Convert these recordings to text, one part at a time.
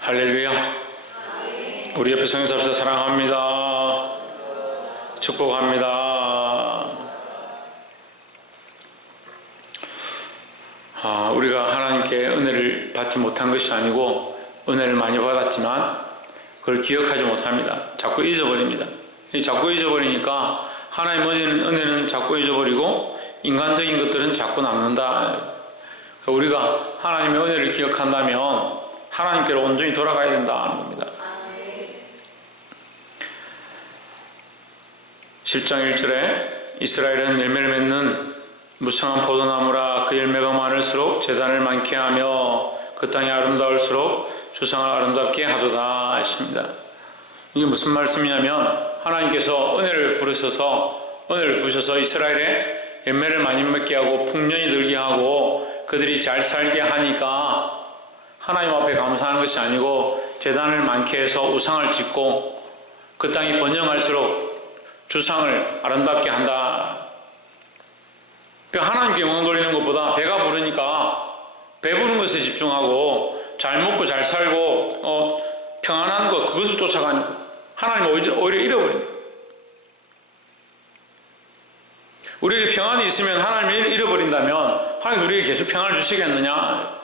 할렐루야. 우리 옆에 성교사합시다. 사랑합니다. 축복합니다. 우리가 하나님께 은혜를 받지 못한 것이 아니고 은혜를 많이 받았지만 그걸 기억하지 못합니다. 자꾸 잊어버립니다. 자꾸 잊어버리니까 하나님 은혜는 자꾸 잊어버리고 인간적인 것들은 자꾸 남는다. 우리가 하나님의 은혜를 기억한다면 하나님께로 온전히 돌아가야 된다는 겁니다. 10장 1절에 이스라엘은 열매를 맺는 무성한 포도나무라 그 열매가 많을수록 제단을 많게 하며 그 땅이 아름다울수록 주상을 아름답게 하도다 했습니다. 이게 무슨 말씀이냐면 하나님께서 은혜를 부으셔서 이스라엘에 열매를 많이 맺게 하고 풍년이 들게 하고 그들이 잘 살게 하니까 하나님 앞에 감사하는 것이 아니고 제단을 많게 해서 우상을 짓고 그 땅이 번영할수록 주상을 아름답게 한다. 그러니까 하나님께 영광 돌리는 것보다 배가 부르니까 배부른 것에 집중하고 잘 먹고 잘 살고 평안한 것 그것을 쫓아가니까 하나님을 오히려 잃어버린다. 우리에게 평안이 있으면 하나님을 잃어버린다면 하나님께서 우리에게 계속 평안을 주시겠느냐?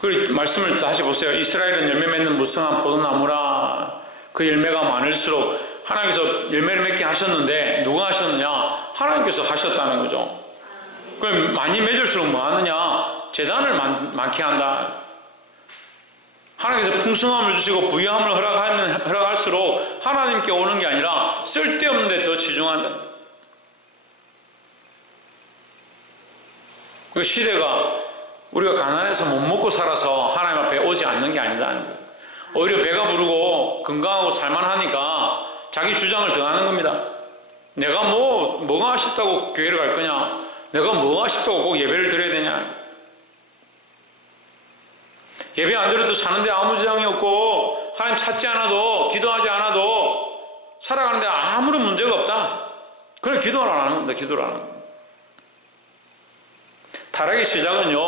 그리고 말씀을 다시 보세요. 이스라엘은 열매 맺는 무성한 포도나무라 그 열매가 많을수록 하나님께서 열매를 맺게 하셨는데 누가 하셨느냐? 하나님께서 하셨다는 거죠. 그럼 많이 맺을수록 뭐 하느냐? 제단을 많게 한다. 하나님께서 풍성함을 주시고 부유함을 허락할수록 하나님께 오는 게 아니라 쓸데없는 데 더 치중한다. 그 시대가 우리가 가난해서 못 먹고 살아서 하나님 앞에 오지 않는 게 아니다는 거예요. 오히려 배가 부르고 건강하고 살만하니까 자기 주장을 더 하는 겁니다. 내가 뭐가 아쉽다고 교회를 갈 거냐? 내가 뭐가 아쉽다고 꼭 예배를 드려야 되냐? 예배 안 드려도 사는데 아무 지장이 없고 하나님 찾지 않아도 기도하지 않아도 살아가는데 아무런 문제가 없다. 그래 기도를 안 하는 겁니다. 기도를 안 하는 겁니다. 타락의 시작은요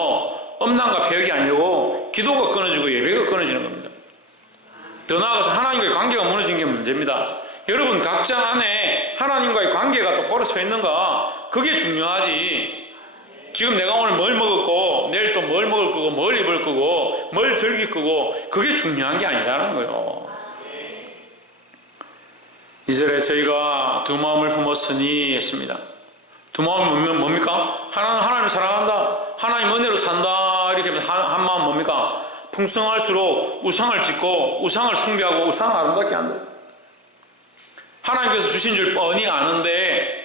엄난과 폐역이 아니고 기도가 끊어지고 예배가 끊어지는 겁니다. 더 나아가서 하나님과의 관계가 무너진 게 문제입니다. 여러분 각자 안에 하나님과의 관계가 똑바로 서 있는가 그게 중요하지. 지금 내가 오늘 뭘 먹었고 내일 또 뭘 먹을 거고 뭘 입을 거고 뭘 즐길 거고 그게 중요한 게 아니라는 거예요. 2절에 저희가 두 마음을 품었으니 했습니다. 두 마음은 뭡니까? 하나님을 사랑한다. 하나님 은혜로 산다. 이렇게 하면 한 마음 뭡니까? 풍성할수록 우상을 짓고 우상을 숭배하고 우상을 아름답게 한다. 하나님께서 주신 줄 뻔히 아는데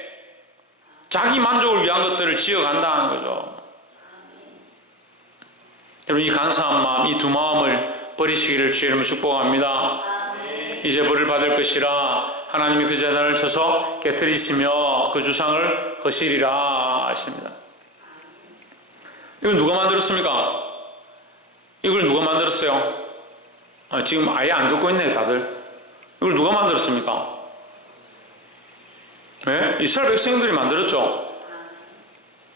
자기 만족을 위한 것들을 지어간다는 거죠. 여러분 이 간사한 마음, 이 두 마음을 버리시기를 주의 이름으로 축복합니다. 이제 벌을 받을 것이라 하나님이 그 제단을 쳐서 깨뜨리시며 그 주상을 거시리라 하십니다. 이걸 누가 만들었습니까? 이걸 누가 만들었어요? 지금 아예 안 듣고 있네 다들. 이걸 누가 만들었습니까? 네? 이스라엘 백성들이 만들었죠.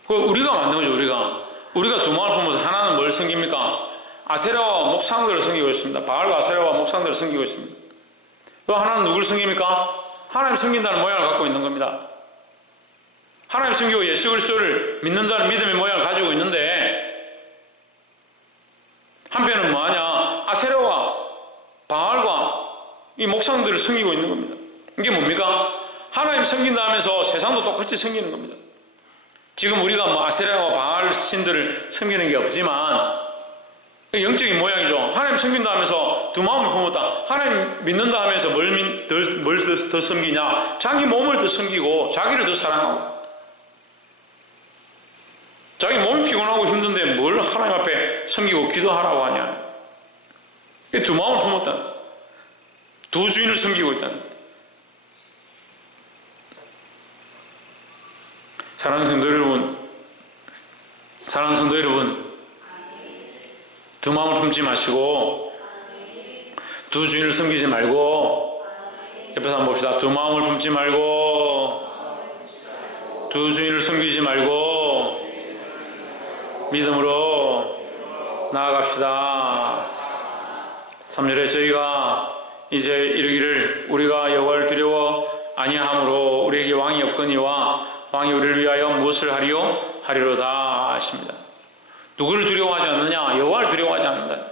우리가 만든 거죠. 우리가 두 마음을 품어서 하나는 뭘 섬깁니까? 아세라와 목상들을 섬기고 있습니다. 바알과 아세라와 목상들을 섬기고 있습니다. 또 하나는 누구를 섬깁니까? 하나님 섬긴다는 모양을 갖고 있는 겁니다. 하나님 섬기고 예수 그리스도를 믿는다는 믿음의 모양을 가지고 있는데 한편은 뭐하냐? 아세라와 바알과 이 목상들을 섬기고 있는 겁니다. 이게 뭡니까? 하나님 섬긴다 하면서 세상도 똑같이 섬기는 겁니다. 지금 우리가 아세라와 바알 신들을 섬기는 게 없지만 영적인 모양이죠. 하나님 섬긴다 하면서 두 마음을 품었다. 하나님 믿는다 하면서 뭘 더 섬기냐? 자기 몸을 더 섬기고 자기를 더 사랑하고 자기 몸이 피곤하고 힘든데 뭘 하나님 앞에 섬기고 기도하라고 하냐? 두 마음을 품었다. 두 주인을 섬기고 있다. 사랑하는 성도 여러분, 두 마음을 품지 마시고 두 주인을 섬기지 말고 옆에서 한번 봅시다. 두 마음을 품지 말고 두 주인을 섬기지 말고 믿음으로 나아갑시다. 3절에 저희가 이제 이르기를 우리가 여호와를 두려워 아니함으로 우리에게 왕이 없거니와 왕이 우리를 위하여 무엇을 하리요? 하리로다 하십니다. 누구를 두려워하지 않느냐? 여호와를 두려워하지 않는다.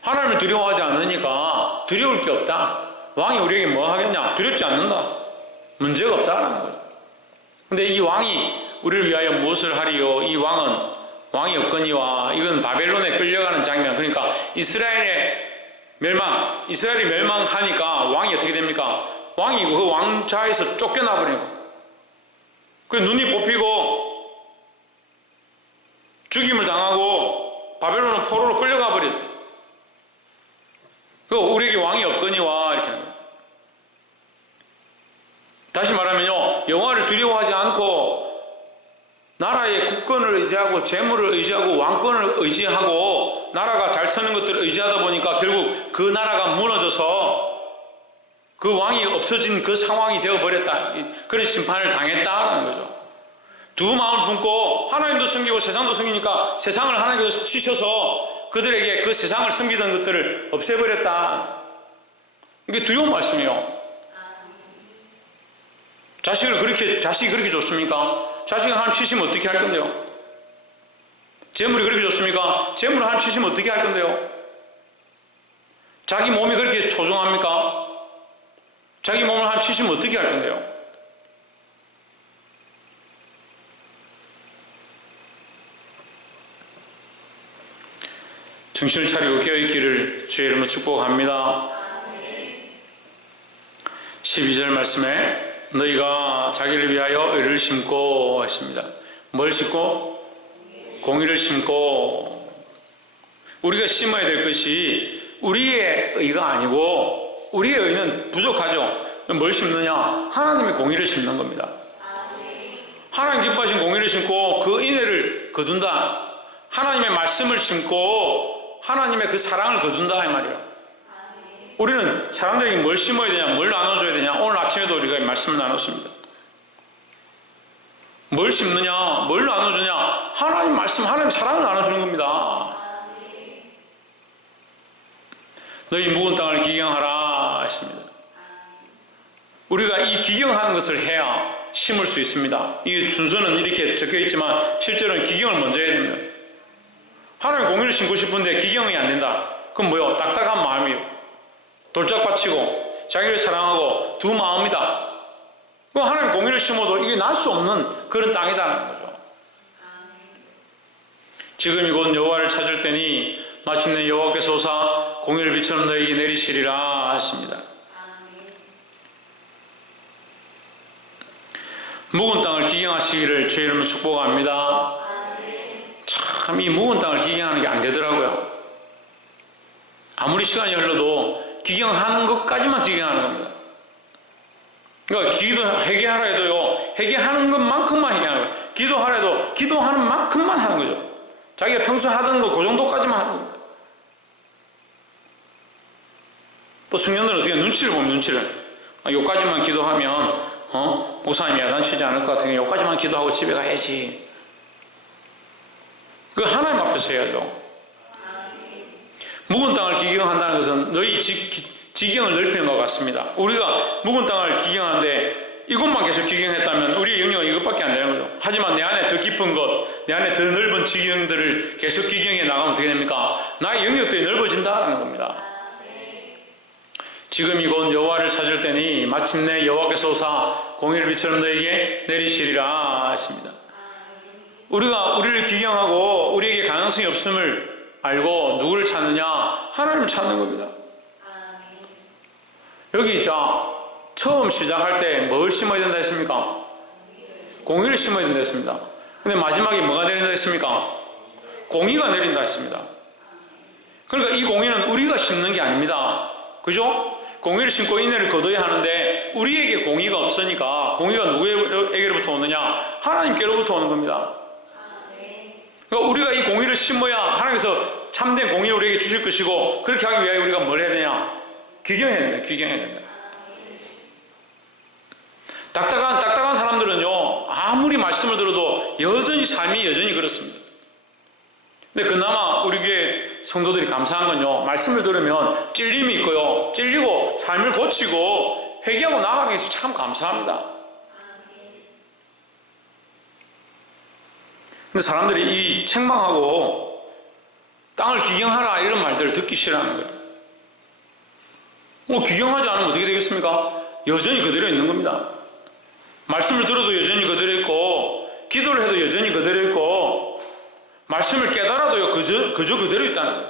하나님을 두려워하지 않으니까 두려울 게 없다. 왕이 우리에게 뭐 하겠냐? 두렵지 않는다. 문제가 없다라는 거죠. 근데 이 왕이 우리를 위하여 무엇을 하리요? 이 왕은 왕이 없거니와, 이건 바벨론에 끌려가는 장면. 그러니까 이스라엘이 멸망하니까 왕이 어떻게 됩니까? 왕이 그 왕좌에서 쫓겨나 버리고, 그 눈이 뽑히고 죽임을 당하고 바벨론은 포로로 끌려가 버렸대. 그 우리에게 왕이 없거니와 이렇게 합니다. 다시 말하면요, 여호와를 두려워하지 않고 나라의 국권을 의지하고 재물을 의지하고 왕권을 의지하고 나라가 잘 서는 것들을 의지하다 보니까 결국 그 나라가 무너져서 그 왕이 없어진 그 상황이 되어버렸다. 그런 심판을 당했다라는 거죠. 두 마음을 품고 하나님도 섬기고 세상도 섬기니까 세상을 하나님께서 치셔서 그들에게 그 세상을 섬기던 것들을 없애버렸다. 이게 두려운 말씀이에요. 자식이 그렇게 좋습니까? 자식이 하나님 치시면 어떻게 할 건데요? 재물이 그렇게 좋습니까? 재물을 하나님 치시면 어떻게 할 건데요? 자기 몸이 그렇게 소중합니까? 자기 몸을 하나님 치시면 어떻게 할 건데요? 정신을 차리고 깨어있기를 주의 이름으로 축복합니다. 12절 말씀에 너희가 자기를 위하여 의를 심고 했습니다. 뭘 심고? 공의를 심고. 우리가 심어야 될 것이 우리의 의가 아니고, 우리의 의는 부족하죠. 뭘 심느냐? 하나님의 공의를 심는 겁니다. 하나님 기뻐하신 공의를 심고 그 인애를 거둔다. 하나님의 말씀을 심고 하나님의 그 사랑을 거둔다 이 말이에요. 우리는 사람들에게 뭘 심어야 되냐, 뭘 나눠줘야 되냐. 오늘 아침에도 우리가 말씀을 나눴습니다. 뭘 심느냐, 뭘 나눠주냐. 하나님 말씀, 하나님 사랑을 나눠주는 겁니다. 너희 묵은 땅을 기경하라 했습니다. 우리가 이 기경하는 것을 해야 심을 수 있습니다. 이게 순서는 이렇게 적혀 있지만 실제로는 기경을 먼저 해야 됩니다. 하나님 공의를 심고 싶은데 기경이 안 된다. 그럼 뭐요? 딱딱한 마음이요. 돌짝받치고 자기를 사랑하고 두 마음이다. 그럼 하나님 공의를 심어도 이게 날 수 없는 그런 땅이다라는 거죠. 지금 이곳 여호와를 찾을 때니 마침내 여호와께서 오사 공의를 비처럼 너희에게 내리시리라 하십니다. 묵은 땅을 기경하시기를 주의 이름으로 축복합니다. 참 이 묵은 땅을 기경하는 게 안 되더라고요. 아무리 시간이 흘러도 기경하는 것까지만 기경하는 겁니다. 그러니까 회개하라 해도요, 회개하는 것만큼만 회개하는 거예요. 기도하라 해도 기도하는 만큼만 하는 거죠. 자기가 평소 하던 거 그 정도까지만 하는 겁니다. 또 청년들은 어떻게 눈치를 보면 눈치를, 요까지만 기도하면 목사님이 야단치지 않을 것 같으니까 요까지만 기도하고 집에 가야지. 그거 하나님 앞에서 해야죠. 묵은 땅을 기경한다는 것은 너희 지경을 넓히는 것 같습니다. 우리가 묵은 땅을 기경하는데 이것만 계속 기경했다면 우리의 영역은 이것밖에 안 되는 거죠. 하지만 내 안에 더 깊은 것, 내 안에 더 넓은 지경들을 계속 기경해 나가면 어떻게 됩니까? 나의 영역들이 넓어진다는 겁니다. 지금 이곳 여호와를 찾을 때니 마침내 여호와께서 오사 공의를 비처럼 너에게 내리시리라 하십니다. 우리가 우리를 기경하고 우리에게 가능성이 없음을 알고 누구를 찾느냐? 하나님을 찾는 겁니다. 여기 처음 시작할 때 뭘 심어야 된다 했습니까? 공의를 심어야 된다 했습니다. 근데 마지막에 뭐가 내린다 했습니까? 공의가 내린다 했습니다. 그러니까 이 공의는 우리가 심는 게 아닙니다. 그죠? 공의를 심고 인애를 거둬야 하는데 우리에게 공의가 없으니까 공의가 누구에게로부터 오느냐? 하나님께로부터 오는 겁니다. 그러니까 우리가 이 공의를 심어야 하나님께서 참된 공의를 우리에게 주실 것이고, 그렇게 하기 위하여 우리가 뭘 해야 되냐? 기경해야 된다. 기경해야 된다. 딱딱한 사람들은요, 아무리 말씀을 들어도 여전히 삶이 여전히 그렇습니다. 근데 그나마 우리 교회 성도들이 감사한 건요, 말씀을 들으면 찔림이 있고요, 찔리고 삶을 고치고 회개하고 나가는 게 참 감사합니다. 근데 사람들이 이 책망하고 땅을 귀경하라 이런 말들을 듣기 싫어하는 거예요. 귀경하지 않으면 어떻게 되겠습니까? 여전히 그대로 있는 겁니다. 말씀을 들어도 여전히 그대로 있고, 기도를 해도 여전히 그대로 있고, 말씀을 깨달아도요, 그저 그대로 있다는 거예요.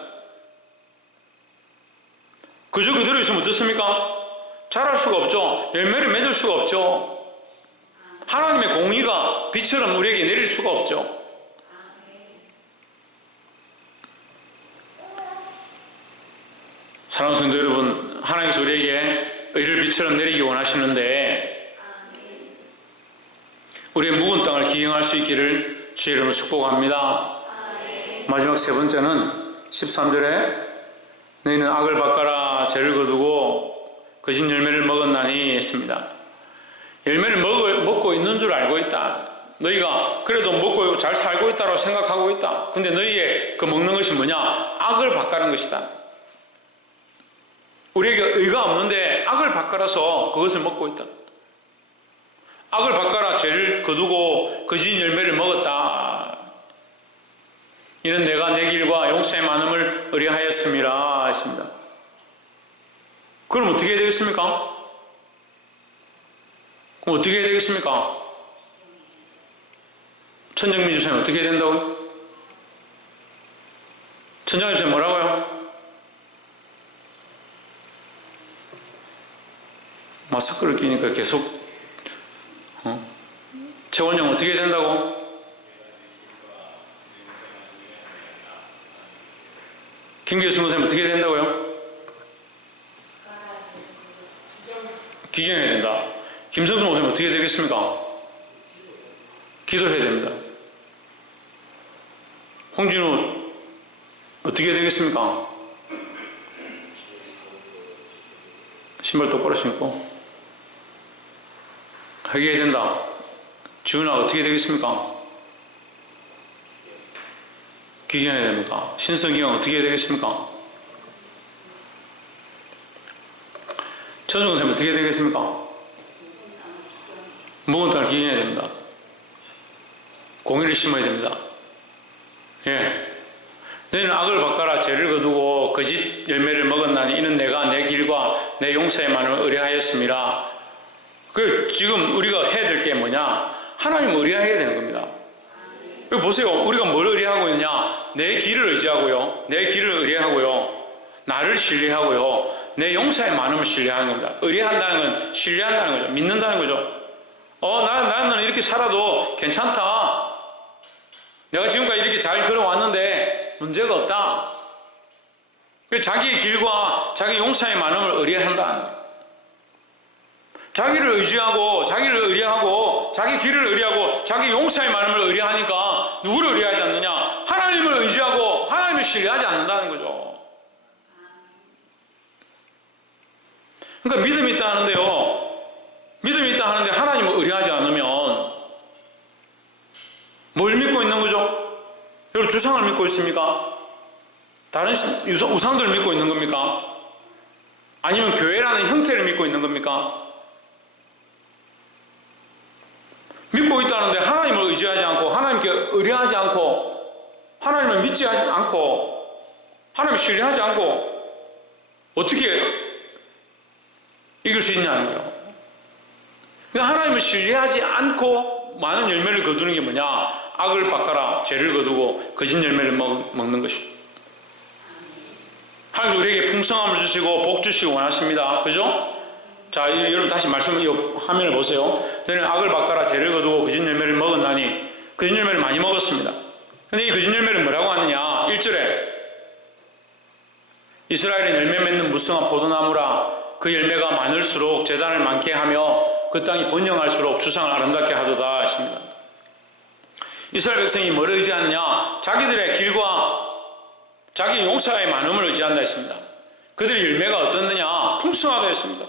그저 그대로 있으면 어떻습니까? 자랄 수가 없죠. 열매를 맺을 수가 없죠. 하나님의 공의가 비처럼 우리에게 내릴 수가 없죠. 사랑하는 성도 여러분, 하나님께서 우리에게 의를 빛처럼 내리기 원하시는데 우리의 묵은 땅을 기경할 수 있기를 주의 이름으로 축복합니다. 마지막 세 번째는 13절에 너희는 악을 바꿔라 죄를 거두고 거짓 열매를 먹었나니 했습니다. 열매를 먹고 있는 줄 알고 있다. 너희가 그래도 먹고 잘 살고 있다고 생각하고 있다. 근데 너희의 그 먹는 것이 뭐냐? 악을 바꾸는 것이다. 우리에게 의가 없는데 악을 바꿔라서 그것을 먹고 있다. 악을 바꿔라 죄를 거두고 거짓 열매를 먹었다. 이는 내가 내 길과 용서의 많음을 의뢰하였음이라 했습니다. 그럼 어떻게 해야 되겠습니까? 그럼 어떻게 해야 되겠습니까? 천정민 주사님 어떻게 해야 된다고요? 천정민 주사님 뭐라고요? 마스크를 끼니까 계속 최원영 어떻게 해야 된다고? 김교수 선생님 어떻게 해야 된다고요? 기경해야 된다. 김성수 선생님 어떻게 해야 되겠습니까? 기도해야 됩니다. 홍진우 어떻게 해야 되겠습니까? 신발 똑바로 신고 회개해야 된다. 지훈아 어떻게 되겠습니까? 기경해야 됩니까? 신성기경 어떻게 해야 되겠습니까? 천승 선생님 어떻게 해야 되겠습니까? 묵은 땅을 기경해야 됩니다. 공의를 심어야 됩니다. 예. 너희는 악을 바꿔라 죄를 거두고 거짓 열매를 먹었나니 이는 내가 내 길과 내 용서의 많음을 의뢰하였음이라. 그 지금 우리가 해야 될 게 뭐냐? 하나님을 의뢰해야 되는 겁니다. 여기 보세요. 우리가 뭘 의뢰하고 있냐? 내 길을 의지하고요, 내 길을 의뢰하고요, 나를 신뢰하고요, 내 용서의 많음을 신뢰하는 겁니다. 의뢰한다는 건 신뢰한다는 거죠. 믿는다는 거죠. 나는 이렇게 살아도 괜찮다. 내가 지금까지 이렇게 잘 걸어왔는데 문제가 없다. 자기의 길과 자기 용서의 많음을 의뢰한다는 거예요. 자기를 의지하고 자기를 의뢰하고 자기 길을 의뢰하고 자기 용서의 많음을 의뢰하니까 누구를 의뢰하지 않느냐? 하나님을 의지하고 하나님을 신뢰하지 않는다는 거죠. 그러니까 믿음이 있다 하는데요, 믿음이 있다 하는데 하나님을 의뢰하지 않으면 뭘 믿고 있는 거죠? 여러분 주상을 믿고 있습니까? 다른 우상들을 믿고 있는 겁니까? 아니면 교회라는 형태를 믿고 있는 겁니까? 믿고 있다는데 하나님을 의지하지 않고 하나님께 의뢰하지 않고 하나님을 믿지 않고 하나님을 신뢰하지 않고 어떻게 이길 수 있냐는 거예요. 하나님을 신뢰하지 않고 많은 열매를 거두는 게 뭐냐? 악을 바꿔라 죄를 거두고 거짓 열매를 먹는 것이죠. 하나님께서 우리에게 풍성함을 주시고 복 주시고 원하십니다. 그죠? 자, 여러분 다시 말씀, 이 화면을 보세요. 너는 악을 바꿔라 죄를 거두고 거짓 열매를 먹었나니. 거짓 열매를 많이 먹었습니다. 근데 이 거짓 열매를 뭐라고 하느냐? 1절에 이스라엘은 열매 맺는 무성한 포도나무라. 그 열매가 많을수록 재단을 많게 하며 그 땅이 번영할수록 주상을 아름답게 하도다 했습니다. 이스라엘 백성이 뭘 의지하느냐? 자기들의 길과 자기 용사의 많음을 의지한다 했습니다. 그들의 열매가 어떻느냐? 풍성하다 했습니다.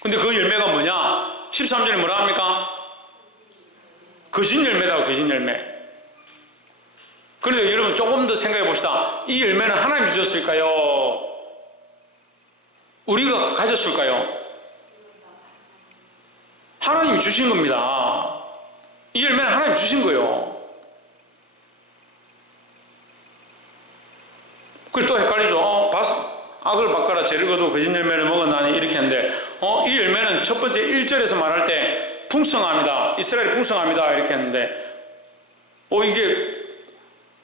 근데 그 열매가 뭐냐? 13절에 뭐라 합니까? 거짓 열매다. 거짓 열매. 그런데 여러분 조금 더 생각해 봅시다. 이 열매는 하나님이 주셨을까요? 우리가 가졌을까요? 하나님이 주신 겁니다. 이 열매는 하나님이 주신 거예요. 그리고 또 헷갈리죠. 악을 바꿔라 죄를 거두고 거짓 열매를 먹었나니 이렇게 하는데 이 열매는 첫 번째 1절에서 말할 때 풍성합니다. 이스라엘이 풍성합니다. 이렇게 했는데 이게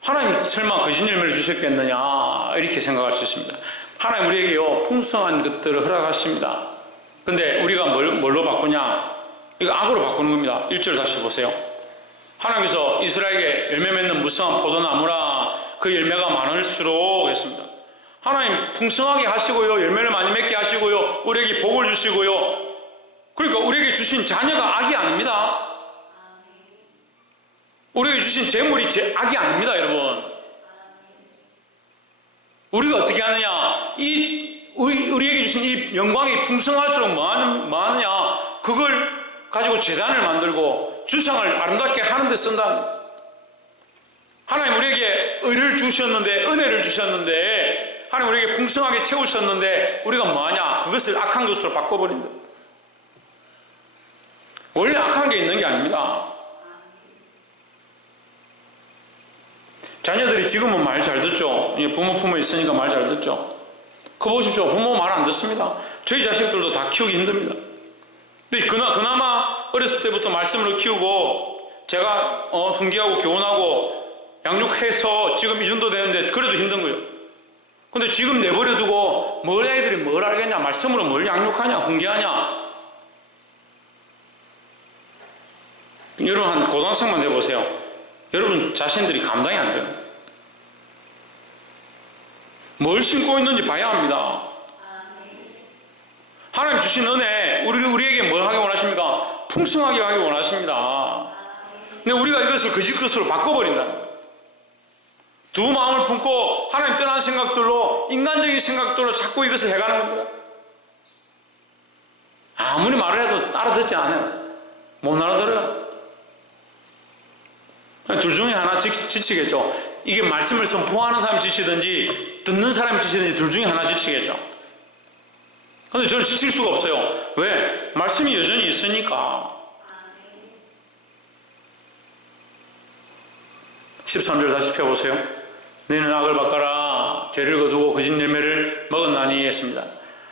하나님 설마 거짓 열매를 주셨겠느냐 이렇게 생각할 수 있습니다. 하나님 우리에게요 풍성한 것들을 허락하십니다. 근데 우리가 뭘로 바꾸냐? 이거 악으로 바꾸는 겁니다. 1절 다시 보세요. 하나님께서 이스라엘에게 열매 맺는 무성한 포도나무라 그 열매가 많을수록 했습니다. 하나님 풍성하게 하시고요 열매를 많이 맺게 하시고요 우리에게 복을 주시고요 그러니까 우리에게 주신 자녀가 악이 아닙니다. 우리에게 주신 재물이 악이 아닙니다. 여러분 우리가 어떻게 하느냐 우리에게 주신 이 영광이 풍성할수록 뭐 하느냐 그걸 가지고 제단을 만들고 주상을 아름답게 하는 데 쓴다. 하나님 우리에게 의를 주셨는데 은혜를 주셨는데 하나님 우리에게 풍성하게 채우셨는데 우리가 뭐하냐 그것을 악한 것으로 바꿔버린다. 원래 악한 게 있는 게 아닙니다. 자녀들이 지금은 말 잘 듣죠. 부모 품에 있으니까 말 잘 듣죠. 그거 보십시오. 부모 말 안 듣습니다. 저희 자식들도 다 키우기 힘듭니다. 근데 그나마 어렸을 때부터 말씀으로 키우고 제가 훈계하고 교훈하고 양육해서 지금 이 정도 되는데 그래도 힘든 거예요. 근데 지금 내버려두고 애들이 뭘 알겠냐 말씀으로 뭘 양육하냐 훈계하냐. 여러분 한 고등학생만 돼보세요. 여러분 자신들이 감당이 안 돼요. 뭘 신고 있는지 봐야 합니다. 하나님 주신 은혜 우리에게 뭘 하기 원하십니까? 풍성하게 하기 원하십니다. 근데 우리가 이것을 거짓 것으로 바꿔버린다. 두 마음을 품고 하나님 떠난 생각들로 인간적인 생각들로 자꾸 이것을 해가는 겁니다. 아무리 말을 해도 알아듣지 않아요. 못 알아들어요. 둘 중에 하나 지치겠죠. 이게 말씀을 선포하는 사람이 지치든지 듣는 사람이 지치든지 둘 중에 하나 지치겠죠. 그런데 저는 지칠 수가 없어요. 왜? 말씀이 여전히 있으니까. 13절 다시 펴보세요. 너희는 악을 바꿔라 죄를 거두고 거짓 열매를 먹었나니 했습니다.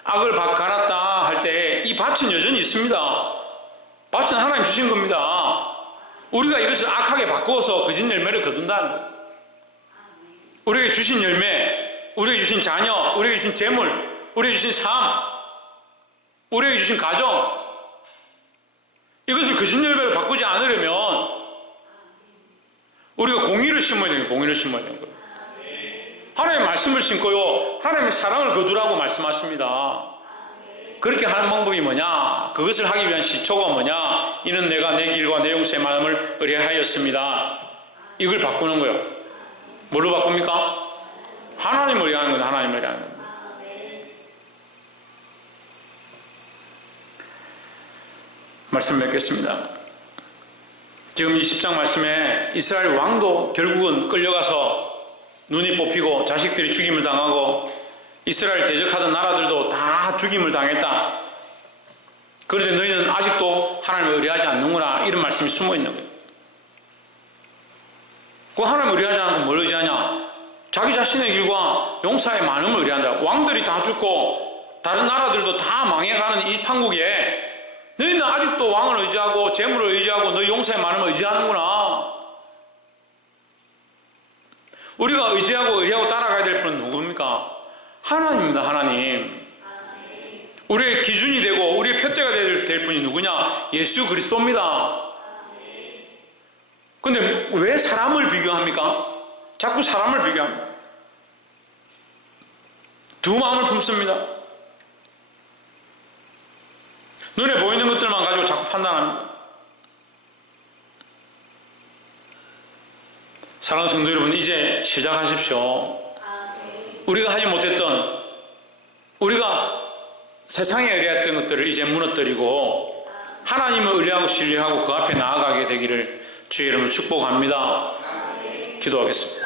악을 갈았다 할 때 이 밭은 여전히 있습니다. 밭은 하나님 주신 겁니다. 우리가 이것을 악하게 바꾸어서 거짓 열매를 거둔다는 거예요. 우리에게 주신 열매, 우리에게 주신 자녀, 우리에게 주신 재물, 우리에게 주신 삶, 우리에게 주신 가정, 이것을 거짓 열매를 바꾸지 않으려면 우리가 공의를 심어야 되는 거예요. 공의를 심어야 되는 거예요. 하나님의 말씀을 심고요 하나님의 사랑을 거두라고 말씀하십니다. 그렇게 하는 방법이 뭐냐? 그것을 하기 위한 시초가 뭐냐? 이는 내가 내 길과 내 용서의 마음을 의뢰하였습니다. 이걸 바꾸는 거예요. 뭘로 바꿉니까? 하나님을 의뢰하는 겁니다. 하나님을 의뢰하는 겁니다. 말씀 맺겠습니다. 지금 이 10장 말씀에 이스라엘 왕도 결국은 끌려가서 눈이 뽑히고 자식들이 죽임을 당하고 이스라엘 대적하던 나라들도 다 죽임을 당했다. 그런데 너희는 아직도 하나님을 의뢰하지 않는구나. 이런 말씀이 숨어 있는 거예요. 그 하나님을 의뢰하지 않고 뭘 의지하냐? 자기 자신의 길과 용사의 많음을 의뢰한다. 왕들이 다 죽고 다른 나라들도 다 망해가는 이 판국에 너희는 아직도 왕을 의지하고 재물을 의지하고 너희 용사의 많음을 의지하는구나. 우리가 의지하고 의뢰하고 따라가야 될 분은 누굽니까? 하나님입니다. 하나님. 우리의 기준이 되고 우리의 표대가 될 분이 누구냐? 예수 그리스도입니다. 근데 왜 사람을 비교합니까? 자꾸 사람을 비교합니다. 두 마음을 품습니다. 눈에 보이는 것들만 가지고 자꾸 판단합니다. 사랑하는 성도 여러분, 이제 시작하십시오. 우리가 하지 못했던, 우리가 세상에 의뢰했던 것들을 이제 무너뜨리고 하나님을 의뢰하고 신뢰하고 그 앞에 나아가게 되기를 주의 이름으로 축복합니다. 기도하겠습니다.